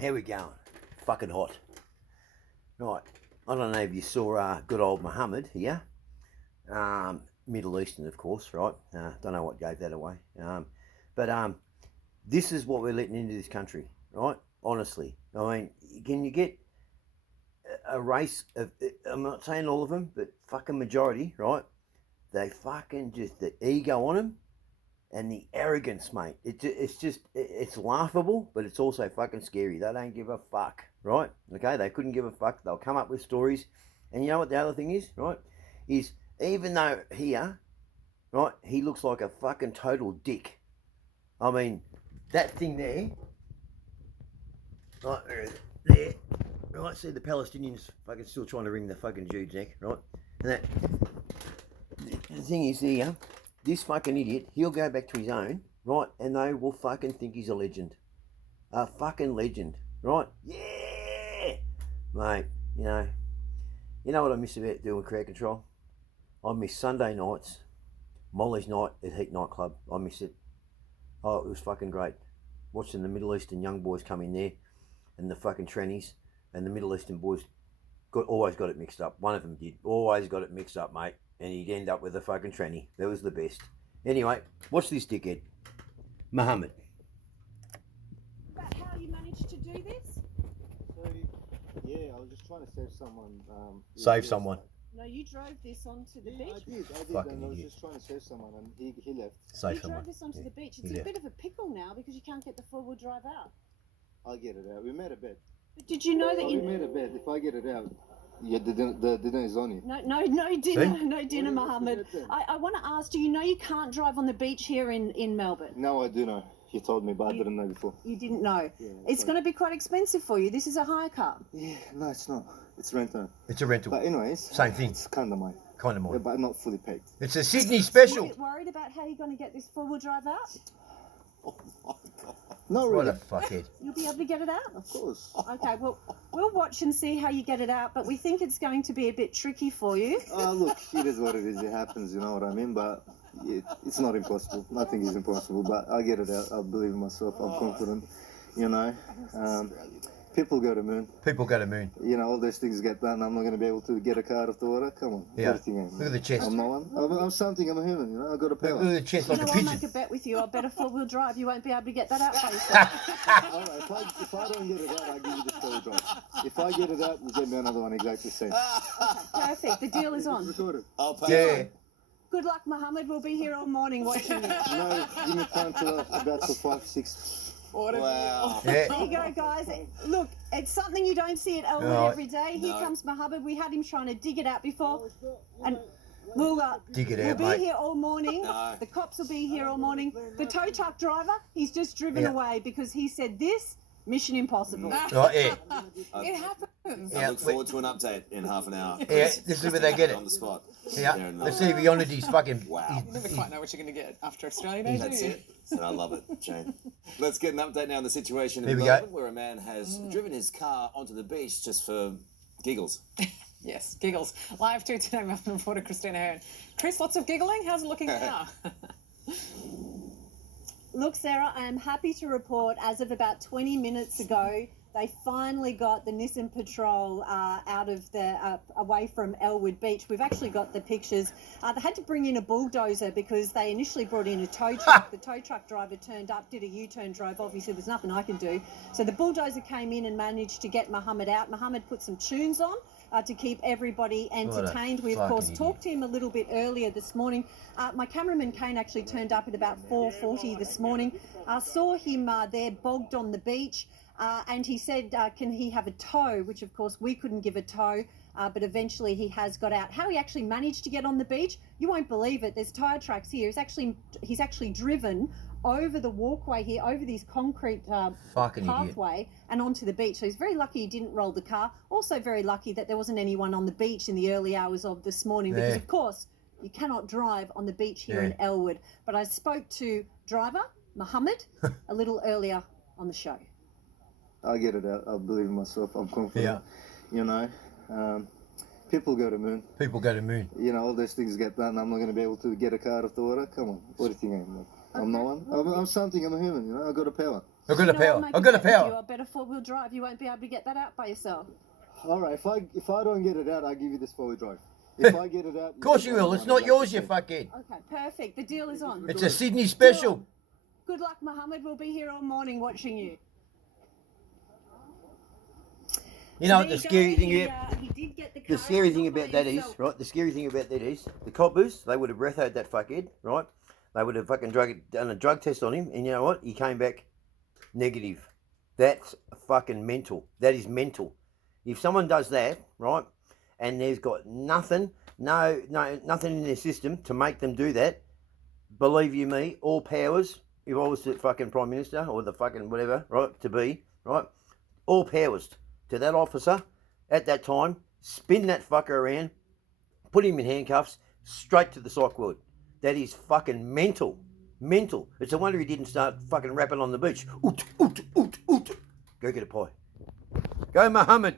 How we going? Fucking hot. Right, I don't know if you saw good old Mohammed here. Middle Eastern, of course, right? Don't know what gave that away. But this is what we're letting into this country, right? Honestly. I mean, can you get a race of, I'm not saying all of them, but fucking majority, right? They fucking just, the ego on them and the arrogance, mate. It's laughable, but it's also fucking scary. They don't give a fuck, right? Okay, they couldn't give a fuck. They'll come up with stories. And you know what the other thing is, right? Is even though here, right, he looks like a fucking total dick. I mean, that thing there, right, there, right, see the Palestinians fucking still trying to wring the fucking Jude's neck, right? And that, the thing is here, this fucking idiot, he'll go back to his own, right, and they will fucking think he's a legend. A fucking legend, right? Yeah! Mate, you know what I miss about doing crowd control? I miss Sunday nights, Molly's night at Heat nightclub. I miss it. Oh, it was fucking great. Watching the Middle Eastern young boys come in there, and the fucking trannies, and the Middle Eastern boys always got it mixed up. One of them did. Always got it mixed up, mate. And he'd end up with a fucking tranny. That was the best. Anyway, watch this dickhead. Mohammed. About how you managed to do this? So, yeah, I was just trying to save someone. Save someone. No, you drove this onto the beach. I did, Fucking and I was idiot. just trying to save someone, and he left. Save You someone. drove this onto Yeah. the beach. He It's a left. bit of a pickle now because you can't get the four-wheel drive out. I'll get it out. We made a bet. But did you know that We you... made a bet. If I get it out, yeah, the dinner is on you. No dinner, See? no dinner, What Mohammed. is the bet then? I want to ask, do you know you can't drive on the beach here in Melbourne? Now I do know. You told me, but I didn't know before. You didn't know. Yeah, It's going to be quite expensive for you. This is a hire car. Yeah, no, it's not. It's rental. It's a rental. But anyways, Same thing. It's kind of mine. Kind of more. But not fully paid. It's a Sydney Are special. you worried about how you're going to get this four-wheel drive out? Oh my god. Not What really. a fuckhead. You'll be able to get it out? Of course. Okay, well, we'll watch and see how you get it out, but we think it's going to be a bit tricky for you. Oh, look, it is what it is. It happens, you know what I mean? But it's not impossible. Nothing is impossible, but I'll get it out. I believe in myself. I'm confident, you know. People go to moon. People go to moon. You know, all those things get done. I'm not going to be able to get a car out of the water. Come on. Yeah. Everything Look at the chest. I'm no one. I'm something. I'm a human, you know. I've got a Look power. at the chest You like know, a I'll make pigeon. a bet with you. I bet a four-wheel drive you won't be able to get that out by yourself. All right, if I don't get it out, I'll give you the story drive. If I get it out, you get me another one exactly the same. Perfect. The deal is on. Recorded. I'll pay. Yeah. Good luck, Mohammed. We'll be here all morning watching you. No, give me time till about till 5, 6. Wow. Yeah. There you go, guys. Look, it's something you don't see at Elwood No. every day. Here No. comes Mohammed. We had him trying to dig it out before, and we'll Dig it we'll out, be mate. here all morning. No. The cops will be here all morning. The tow truck driver, he's just driven Yeah. away because he said this, mission impossible. Right, yeah. It happens. I Yeah, look forward to an update in half an hour. Yeah, this is where they get it. On the spot. Yeah. There in Let's the- see if he honoured his fucking. Wow. You never quite know what you're going to get after Australia Day, do That's you? it. And I love it, Jane. Let's get an update now on the situation Here in we go. Melbourne, where a man has driven his car onto the beach just for giggles. Yes, giggles. Live to today, Melbourne reporter Christina Hearn. Chris, lots of giggling. How's it looking now? Look, Sarah, I am happy to report as of about 20 minutes ago, they finally got the Nissan Patrol out of the away from Elwood Beach. We've actually got the pictures. They had to bring in a bulldozer because they initially brought in a tow truck. The tow truck driver turned up, did a U-turn, drove off. He said, "There's nothing I can do." So the bulldozer came in and managed to get Mohammed out. Mohammed put some tunes on to keep everybody entertained. We, of fucking course, idiot. talked to him a little bit earlier this morning. My cameraman Kane actually turned up at about 4:40 this morning. Saw him there bogged on the beach. And he said, can he have a tow? Which, of course, we couldn't give a tow, but eventually he has got out. How he actually managed to get on the beach, you won't believe it. There's tyre tracks here. He's actually driven over the walkway here, over this concrete Fucking idiot. pathway and onto the beach. So he's very lucky he didn't roll the car. Also very lucky that there wasn't anyone on the beach in the early hours of this morning because, Yeah. of course, you cannot drive on the beach here in Yeah. Elwood. But I spoke to driver Mohammed a little earlier on the show. I'll get it out. I believe in myself. I'm confident. Yeah. You know, people go to moon. People go to moon. You know, all those things get done. I'm not going to be able to get a car out of the water. Come on. What do you think I'm like? I'm no one. I'm something. I'm a human, you know. I got a power. I've got the You know what, power. maybe I've got the if power. you're a better four-wheel drive, you won't be able to get that out by yourself. All right, if I don't get it out, I'll give you this 4-wheel drive. If I get it out, Of course you will. It's not yours, you fuckhead. Okay, perfect. The deal is on. It's a Sydney special. Good luck, Mohammed. We'll be here all morning watching you. You know There what the you go. scary thing He, about he did get the the car scary out, thing not by about that is, himself. right? The scary thing about that is the coppers, they would have breathed that fuckhead, right? They would have fucking done a drug test on him, and you know what? He came back negative. That's fucking mental. That is mental. If someone does that, right, and there's got nothing in their system to make them do that, believe you me, all powers, if I was the fucking Prime Minister or the fucking whatever, right, to be, right, all powers to that officer at that time, spin that fucker around, put him in handcuffs, straight to the psych ward. That is fucking mental. Mental. It's a wonder he didn't start fucking rapping on the beach. Oot, oot, oot, oot. Go get a pie. Go, Mohammed.